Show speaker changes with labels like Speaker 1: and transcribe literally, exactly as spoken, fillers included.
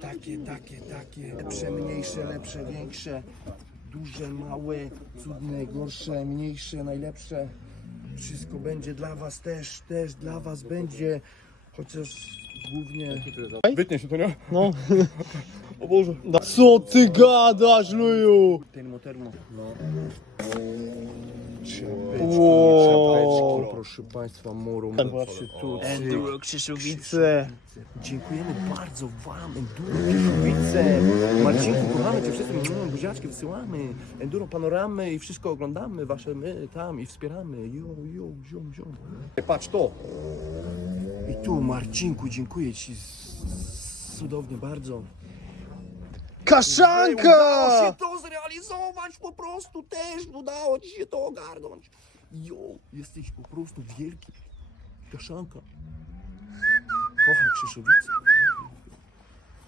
Speaker 1: takie, takie, takie. Lepsze, mniejsze, lepsze, większe. Duże, małe, cudne, gorsze, mniejsze, najlepsze. Wszystko będzie dla was też, też dla was będzie. Chociaż głównie...
Speaker 2: Wytnie się to, nie?
Speaker 3: No.
Speaker 2: O Boże.
Speaker 3: Co ty gadasz, luju?
Speaker 1: Termo, termo. No.
Speaker 3: Wow.
Speaker 1: Proszę państwa, moro, patrzcie tu.
Speaker 3: Enduro Krzyszowice.
Speaker 1: Dziękujemy bardzo wam, Enduro Krzyszowice. Marcinku, kochamy cię wszyscy, mm, buziaczki wysyłamy. Enduro Panoramy i wszystko oglądamy, wasze my tam i wspieramy. Jo, jo, ziom, ziom. Patrz to. I tu, Marcinku, dziękuję ci z- z- cudownie bardzo.
Speaker 3: Kaszanka!
Speaker 1: Udało się to zrealizować po prostu też, udało ci się to ogarnąć. Jo, jesteś po prostu wielki. Kaszanka. Kocham Krzyszowice.